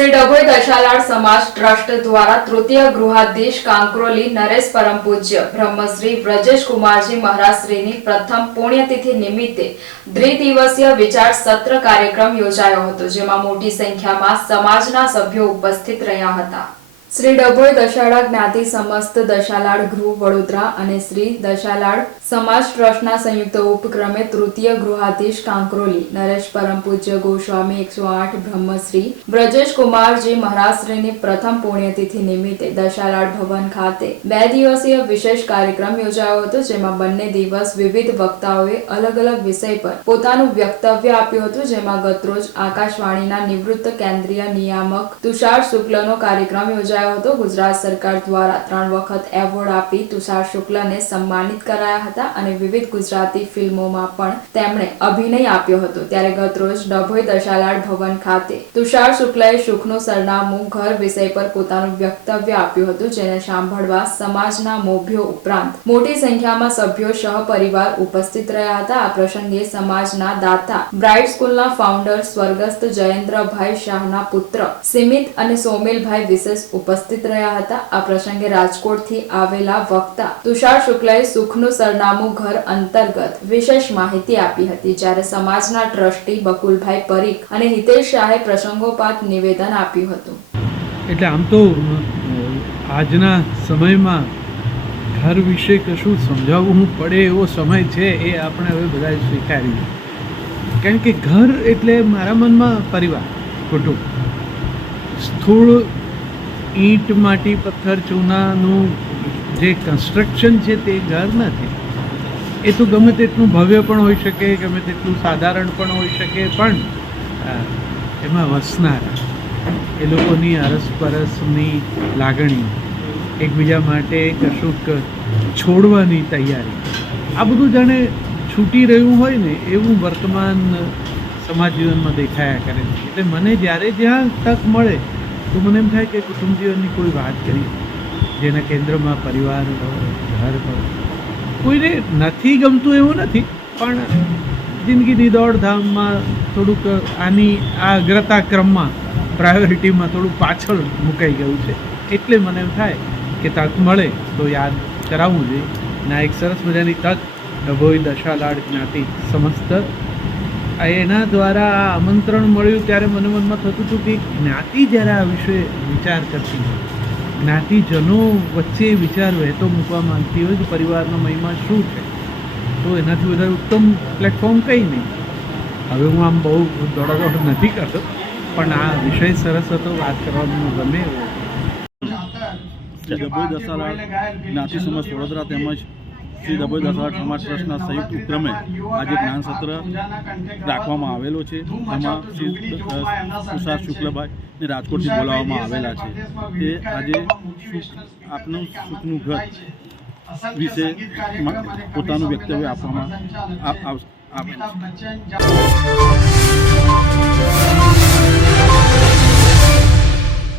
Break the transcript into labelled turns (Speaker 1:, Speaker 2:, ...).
Speaker 1: શ્રી ડભોઈ દશાલાડ સમાજ ટ્રસ્ટ દ્વારા તૃતીય ગૃહાધીશ કાંકરોલી નરેશ પરમ પૂજ્ય બ્રહ્મશ્રી વ્રજેશ કુમારજી મહારાજશ્રીની પ્રથમ પુણ્યતિથિ નિમિત્તે દ્વિદિવસીય વિચાર સત્ર કાર્યક્રમ યોજાયો હતો, જેમાં મોટી સંખ્યામાં સમાજના સભ્યો ઉપસ્થિત રહ્યા હતા. શ્રી ડભોઈ દશાળા જ્ઞાતિ સમસ્ત દશાલાડ ગૃહ વડોદરા અને શ્રી દશાલાડ સમાજ ટ્રસ્ટના સંયુક્ત ઉપક્રમે તૃતીય ગૃહાધીશ કાંકરોલી, નરેશ પરમ પૂજ્ય ગોસ્વામી એકસો આઠ બ્રહ્મશ્રી, બ્રજેશ કુમારજી મહારાજશ્રીની પ્રથમ પુણ્યતિથિ નિમિત્તે દશાલાડ ભવન ખાતે બે દિવસીય વિશેષ કાર્યક્રમ યોજાયો હતો, જેમાં બંને દિવસ વિવિધ વક્તાઓએ અલગ અલગ વિષય પર પોતાનું વક્તવ્ય આપ્યું હતું, જેમાં ગતરોજ આકાશવાણીના નિવૃત્ત કેન્દ્રીય નિયામક તુષાર શુક્લનો કાર્યક્રમ યોજાયો. હતો. ગુજરાત સરકાર દ્વારા ત્રણ વખત એવોર્ડ આપી તુષાર શુક્લાને સન્માનિત કરાયા હતા અને વિવિધ ગુજરાતી ફિલ્મોમાં પણ તેમણે અભિનય આપ્યો હતો. ત્યારે ગતરોજ ડભોઈ દશાલાડ ભવન ખાતે તુષાર શુક્લાએ સુખનું સરનામું ઘર વિષય પર પોતાનું વક્તવ્ય આપ્યું હતું, જેને સાંભળવા સમાજના મોભ્યો ઉપરાંત મોટી સંખ્યામાં સભ્યો સહપરિવાર ઉપસ્થિત રહ્યા હતા. આ પ્રસંગે સમાજના દાતા, બ્રાઇટ સ્કૂલના ફાઉન્ડર સ્વર્ગસ્થ જયેન્દ્રભાઈ શાહના પુત્ર, સિમિત અને સોમેલભાઈ વિશેષ ઉપસ્થિત રહ્યા હતા. આ પ્રસંગે રાજકોટથી આવેલા વક્તા તુષાર શુક્લાએ સુખનું સરનામું ઘર અંતર્ગત વિશેષ માહિતી આપી હતી. જ્યારે સમાજના ટ્રસ્ટી બકુલભાઈ પરીખ અને હિતેશ શાહે પ્રસંગોપાત નિવેદન આપ્યું હતું.
Speaker 2: એટલે આમ તો આજના સમયમાં ઘર વિશે કશું સમજાવવું પડે એવો સમય છે એ આપણે હવે બધા સ્વીકારીએ કારણ કે ઘર એટલે મારા મનમાં પરિવાર, કુટુંબ. સ્થૂળ ઈંટ માટી પથ્થર ચૂનાનું જે કન્સ્ટ્રક્શન છે તે ઘર નથી. એ તો ગમે તેટલું ભવ્ય પણ હોઈ શકે, ગમે તેટલું સાધારણ પણ હોઈ શકે, પણ એમાં વસનારા, એ લોકોની અરસપરસની લાગણી, એકબીજા માટે કશુંક છોડવાની તૈયારી. આ બધું જાણે છૂટી રહ્યું હોય ને, એવું વર્તમાન સમાજ જીવનમાં દેખાયા કરે છે. એટલે મને જ્યારે જ્યાં તક મળે તો મને એમ થાય કે કુટુંબ જીવનની કોઈ વાત કરી, જેના કેન્દ્રમાં પરિવાર હોય, ઘર હોય, કોઈને નથી ગમતું એવું નથી, પણ જિંદગીની દોડધામમાં થોડુંક આની આ અગ્રતા ક્રમમાં પ્રાયોરિટીમાં થોડું પાછળ મુકાઈ ગયું છે. એટલે મને એમ થાય કે તક મળે તો યાદ કરાવવું જોઈએ. ના એક સરસ મજાની તક ડભોઈ દશાલાડ જ્ઞાતિ સમસ્ત એના દ્વારા આ આમંત્રણ મળ્યું ત્યારે મને મનમાં થતું હતું કે જ્ઞાતિ જ્યારે આ વિશે વિચાર કરતી હોય, જ્ઞાતિજનો વચ્ચે વિચાર વહેતો મૂકવા માંગતી હોય કે પરિવારનો મહિમા શું છે? તો એનાથી વધારે ઉત્તમ પ્લેટફોર્મ કંઈ નહીં. હવે હું આમ બહુ દોડાદોડ નથી કરતો, પણ આ વિષય સરસ હતો, વાત કરવાનું ગમે એવો.
Speaker 3: ડભોઈ દસાલાડ જ્ઞાતિ સમાજ વડોદરા તેમજ શ્રી ડભોઈ દસાલાડ સમાજ ટ્રસ્ટના સંયુક્ત ઉપક્રમે આજે જ્ઞાન સત્ર રાખવામાં આવેલો છે એમાં શ્રી તુષાર શુક્લભાઈ ને રાજકોટથી બોલાવવામાં આવેલા છે. તે આજે આપનું સુખનું ઘર વિશે પોતાનું વક્તવ્ય આપવામાં આવશે